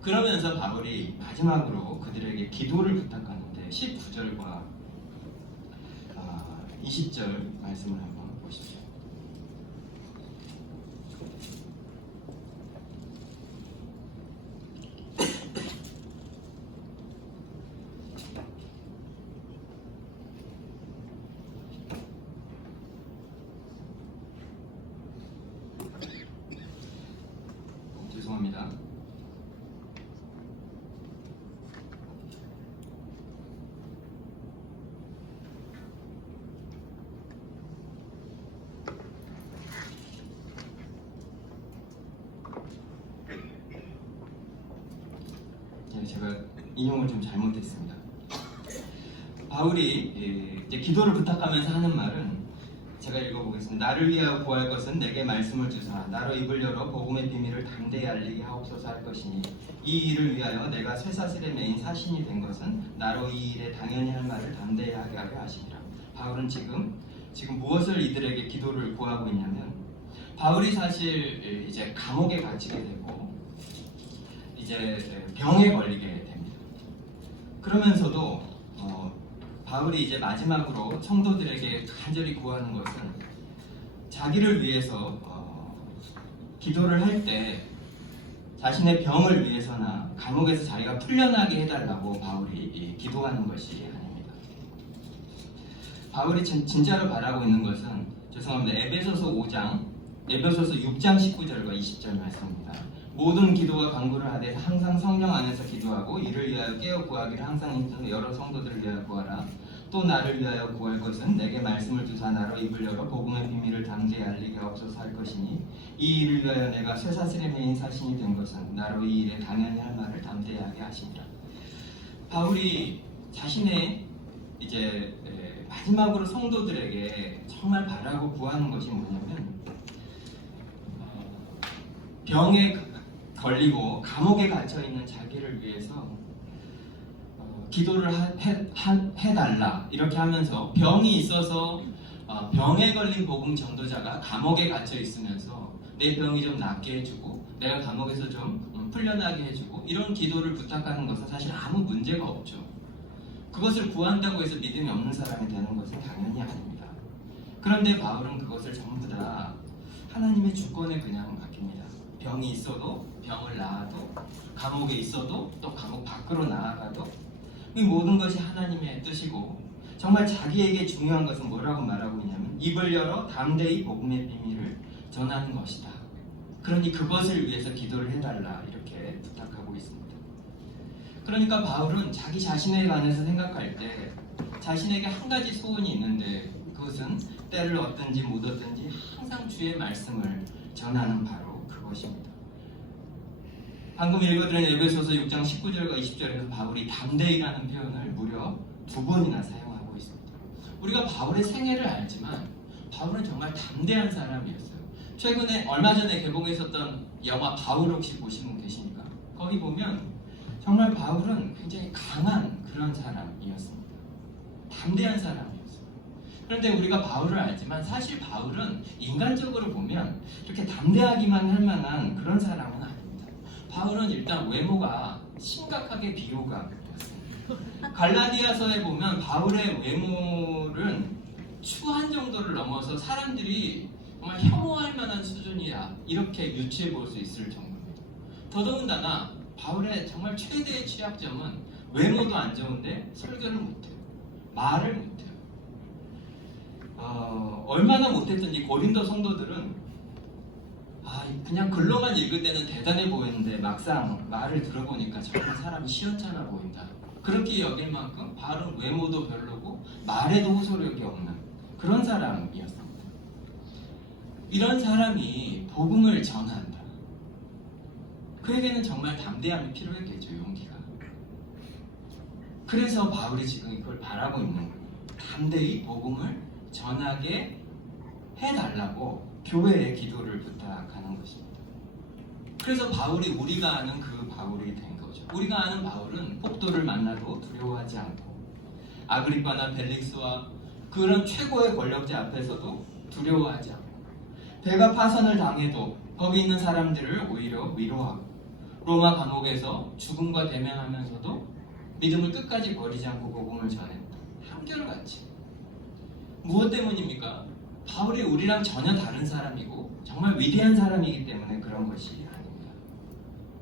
그러면서 바울이 마지막으로 그들에게 기도를 부탁하는데 19절과 20절 말씀을 한번 보십시오. 죄송합니다. 제가 인용을 좀 잘못했습니다. 바울이 이제 기도를 부탁하면서 하는 말은, 제가 읽어보겠습니다. 나를 위하여 구할 것은 내게 말씀을 주사 나로 입을 열어 복음의 비밀을 담대히 알리게 하옵소서 할 것이니, 이 일을 위하여 내가 쇠사슬에 매인 사신이 된 것은 나로 이 일에 당연히 할 말을 담대히 하게 하심이라. 바울은 지금 무엇을 이들에게 기도를 구하고 있냐면, 바울이 사실 이제 감옥에 갇히게 되고 이제 병에 걸리게 됩니다. 그러면서도 바울이 이제 마지막으로 성도들에게 간절히 구하는 것은, 자기를 위해서 기도를 할 때 자신의 병을 위해서나 감옥에서 자기가 풀려나게 해달라고 바울이 기도하는 것이 아닙니다. 바울이 진짜로 바라고 있는 것은, 죄송합니다, 에베소서 6장 19절과 20절 말씀입니다. 모든 기도와 간구를 하되 항상 성령 안에서 기도하고 이를 위하여 깨어 구하기를 항상 힘쓰는 여러 성도들을 위하여 구하라. 또 나를 위하여 구할 것은 내게 말씀을 주사 나로 입을 열어 복음의 비밀을 담대히 알리게 하옵소서 할 것이니, 이 일을 위하여 내가 쇠사슬에 매인 사신이 된 것은 나로 이 일에 당연히 할 말을 담대히 하게 하시니라. 바울이 자신의 이제 마지막으로 성도들에게 정말 바라고 구하는 것이 뭐냐면, 병에 걸리고 감옥에 갇혀 있는 자기를 위해서 기도를 해달라, 이렇게 하면서 병이 있어서 병에 걸린 복음 전도자가 감옥에 갇혀 있으면서 내 병이 좀 낫게 해주고 내가 감옥에서 좀 풀려나게 해주고, 이런 기도를 부탁하는 것은 사실 아무 문제가 없죠. 그것을 구한다고 해서 믿음이 없는 사람이 되는 것은 당연히 아닙니다. 그런데 바울은 그것을 전부 다 하나님의 주권에 그냥 맡깁니다. 병이 있어도 병을 나아도 감옥에 있어도 또 감옥 밖으로 나아가도 이 모든 것이 하나님의 뜻이고 정말 자기에게 중요한 것은 뭐라고 말하고 있냐면 입을 열어 담대히 복음의 비밀을 전하는 것이다. 그러니 그것을 위해서 기도를 해달라 이렇게 부탁하고 있습니다. 그러니까 바울은 자기 자신에 관해서 생각할 때 자신에게 한 가지 소원이 있는데 그것은 때를 얻든지 못 얻든지 항상 주의 말씀을 전하는 바로 그것입니다. 방금 읽어드린 에베소서 6장 19절과 20절에서 바울이 담대히라는 표현을 무려 2번이나 사용하고 있습니다. 우리가 바울의 생애를 알지만 바울은 정말 담대한 사람이었어요. 최근에 얼마 전에 개봉했었던 영화 바울 혹시 보신 분 계십니까? 거기 보면 정말 바울은 굉장히 강한 그런 사람이었습니다. 담대한 사람이었어요. 그런데 우리가 바울을 알지만 사실 바울은 인간적으로 보면 이렇게 담대하기만 할 만한 그런 사람은 아닙니다. 바울은 일단 외모가 심각하게 비호가 되었습니다. 갈라디아서에 보면 바울의 외모는 추한 정도를 넘어서 사람들이 정말 혐오할 만한 수준이야 이렇게 유추해 볼 수 있을 정도입니다. 더더군다나 바울의 정말 최대의 취약점은 외모도 안 좋은데 설교를 못해요. 말을 못해요. 얼마나 못했든지 고린도 성도들은 그냥 글로만 읽을 때는 대단해 보이는데 막상 말을 들어보니까 정말 사람이 시원찮아 보인다. 그렇게 여길 만큼 바울은 외모도 별로고 말에도 호소력이 없는 그런 사람이었습니다. 이런 사람이 복음을 전한다. 그에게는 정말 담대함이 필요했겠죠. 용기가. 그래서 바울이 지금 이걸 바라고 있는 거예요. 담대히 복음을 전하게 해달라고 교회에 기도를 부탁하는 것입니다. 그래서 바울이 우리가 아는 그 바울이 된 거죠. 우리가 아는 바울은 폭도를 만나도 두려워하지 않고 아그리빠나 벨릭스와 그런 최고의 권력자 앞에서도 두려워하지 않고 배가 파선을 당해도 거기 있는 사람들을 오히려 위로하고 로마 감옥에서 죽음과 대면하면서도 믿음을 끝까지 버리지 않고 복음을 전했다. 한결같이. 무엇 때문입니까? 바울이 우리랑 전혀 다른 사람이고 정말 위대한 사람이기 때문에 그런 것이 아닙니다.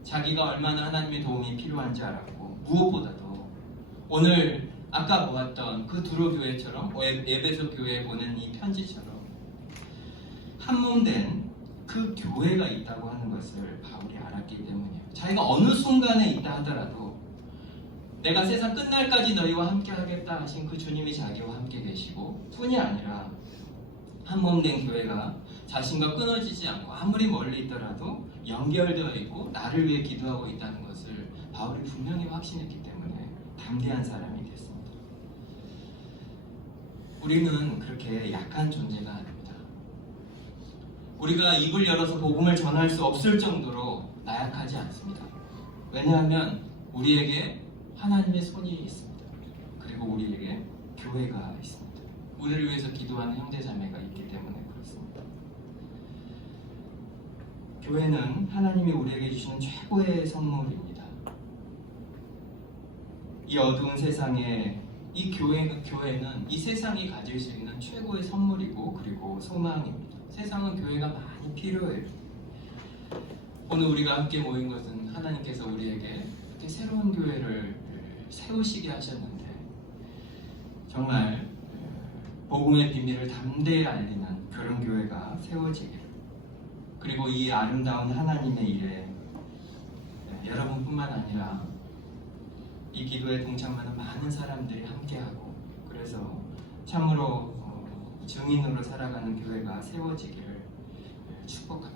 자기가 얼마나 하나님의 도움이 필요한지 알았고 무엇보다도 오늘 아까 보았던 그 두로 교회처럼 에베소 교회에 보낸 이 편지처럼 한몸된 그 교회가 있다고 하는 것을 바울이 알았기 때문이에요. 자기가 어느 순간에 있다 하더라도 내가 세상 끝날까지 너희와 함께 하겠다 하신 그 주님이 자기와 함께 계시고 뿐이 아니라 한몸된 교회가 자신과 끊어지지 않고 아무리 멀리 있더라도 연결되어 있고 나를 위해 기도하고 있다는 것을 바울이 분명히 확신했기 때문에 담대한 사람이 됐습니다. 우리는 그렇게 약한 존재가 아닙니다. 우리가 입을 열어서 복음을 전할 수 없을 정도로 나약하지 않습니다. 왜냐하면 우리에게 하나님의 손이 있습니다. 그리고 우리에게 교회가 있습니다. 우리를 위해서 기도하는 형제자매가 있기 때문에 그렇습니다. 교회는 하나님이 우리에게 주시는 최고의 선물입니다. 이 어두운 세상에 이 교회는 이 세상이 가질 수 있는 최고의 선물이고 그리고 소망입니다. 세상은 교회가 많이 필요해요. 오늘 우리가 함께 모인 것은 하나님께서 우리에게 이렇게 새로운 교회를 세우시게 하셨는데 정말 복음의 비밀을 담대히 알리는 그런 교회가 세워지기를 그리고 이 아름다운 하나님의 일에 여러분뿐만 아니라 이 기도에 동참하는 많은 사람들이 함께하고 그래서 참으로 증인으로 살아가는 교회가 세워지기를 축복합니다.